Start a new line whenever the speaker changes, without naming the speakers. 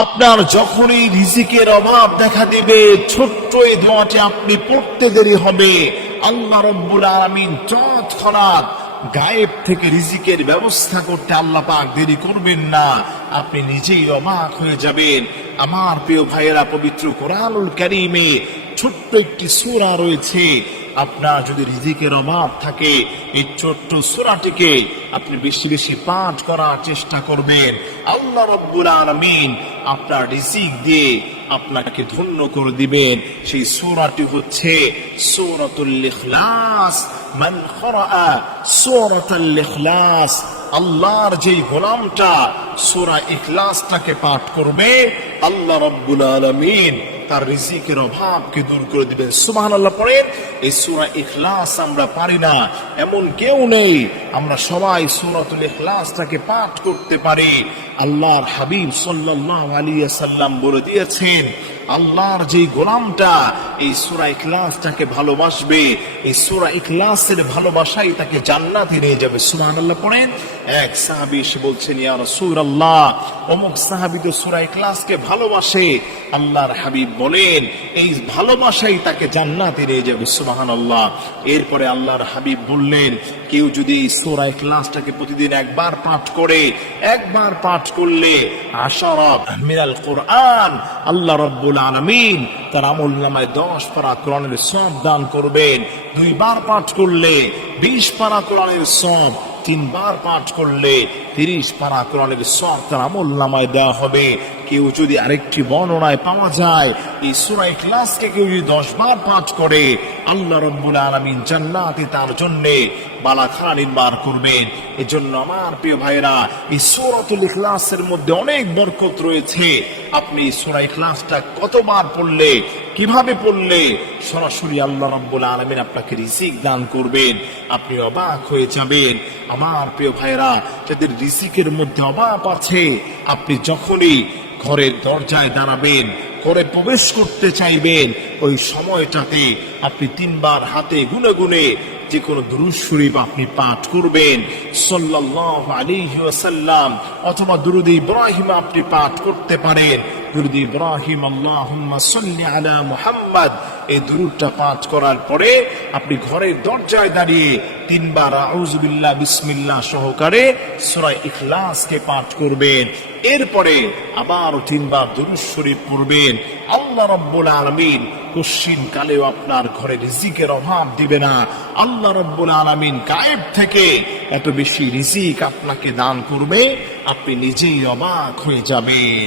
আপনার যখনই রিজিকের অভাব দেখা দিবে, ছোট্ট এই দোয়াটি আপনি পড়তে দেরি হবে। আল্লাহ রব্বুল আলামিন তৎক্ষণাৎ গায়েব থেকে রিজিকের ব্যবস্থা করতে আল্লাহ পাক দেরি করবেন না। আপনি নিজেই অবাক হয়ে যাবেন। আমার প্রিয় ভাইয়েরা, পবিত্র কোরআনুল কারীমে ছোট্ট একটি সূরা রয়েছে। আপনার যদি রিজিকের অভাব থাকে, এই ছোট্ট সূরাটিকে আপনি বেশি বেশি পাঠ করার চেষ্টা করবেন। আল্লাহ রব্বুল আলামিন আপনার রিসিক দিয়ে আপনাকে ধন্য করে দিবেন। সেই সোরাটি হচ্ছে আল্লাহর যেই গোলামটা সূরা ইখলাসটাকে পাঠ করবে, আল্লাহ রব্বুল আলামিন তার রিজিকের অভাবকে দূর করে দিবেন। সুবহানাল্লাহ পরে এই সুরা ইখলাস আমরা পারি না। এমন কেউ নেই। আমরা সবাই সুরাতুল ইখলাসটাকে পাঠ করতে পারি। আল্লাহর হাবিব সাল্লাল্লাহু আলাইহি সাল্লাম বলে দিয়েছেন, আল্লাহর যে গোলামটা এই সূরা ইখলাসটাকে ভালোবাসবে, এই সূরা ইখলাসের ভালোবাসাই তাকে জান্নাতে নিয়ে যাবে। সুবহানাল্লাহ পড়েন, এক সাহাবী এসে বলছেন, ইয়া রাসূলুল্লাহ, অমুক সাহাবী তো সূরা ইখলাসকে ভালোবাসে। আল্লাহর হাবিব বলেন, এই ভালোবাসাই তাকে জান্নাতে নিয়ে যাবে, সুবহানাল্লাহ। এরপরে আল্লাহর হাবিব বললেন, কেউ যদি সূরা ইখলাসটাকে প্রতিদিন একবার পাঠ করে, একবার পাঠ করলে আশারাত মিনাল কোরআন, আল্লাহ রব্বুল আলামিন তার আমল নামায় দশ পারা কোরআনের সব দান করবেন, দুইবার পাঠ করলে বিশ পারা কোরআনের সব, তিনবার পাঠ করলে তিরিশ পারা কোরআনের সব তার আমল নামায় দেওয়া হবে। কেউ যদি আরেকটি বর্ণনায় পাওয়া যায়, এই সূরা ইখলাসকে কেউ যদি দশ বার পাঠ করে, আল্লাহ রব্বুল আলামিন জান্নাতে তার জন্যে বালাখানা নির্মাণ করবেন। এজন্য আমার প্রিয় ভাইরা এই সূরাতুল ইখলাসের মধ্যে অনেক বরকত রয়েছে। আপনি সূরা ইখলাসটা কতবার পড়লে, কীভাবে পড়লে, সরাসরি আল্লাহ রাব্বুল আলামিন আপনাকে রিজিক দান করবেন। আপনি অবাক হয়ে যাবেন। আমার প্রিয় ভাইরা যাদের রিজিকের মধ্যে অভাব আছে, আপনি যখনই ঘরের দরজায় দাঁড়াবেন, ঘরে প্রবেশ করতে চাইবেন, ওই সময়টাতে আপনি তিনবার হাতে গুনে গুনে যে কোনো দুরুদ শরীফ আপনি পাঠ করবেন। সাল্লাল্লাহু আলাইহি ওয়াসাল্লাম অথবা দুরুদ ইব্রাহিম আপনি পাঠ করতে পারেন। দুরুদ ইব্রাহিম আল্লাহুম্মা সাল্লি আলা মুহাম্মদ। এই দুরুদটা পাঠ করার পরে আপনি ঘরের দরজায় দাঁড়িয়ে তিনবার আউযুবিল্লাহ বিসমিল্লাহ সহকারে সূরা ইখলাসকে পাঠ করবেন। এরপরে আবার তিনবার দুরুদ শরীফ পড়বেন। আল্লাহ রাব্বুল আলামিন কশিন কালেও আপনার ঘরে রিজিকের অভাব দিবে না। আল্লাহ রব্বুল আলামিন গায়েব থেকে এত বেশি রিজিক আপনাকে দান করবে, আপনি নিজেই অবাক হয়ে যাবেন।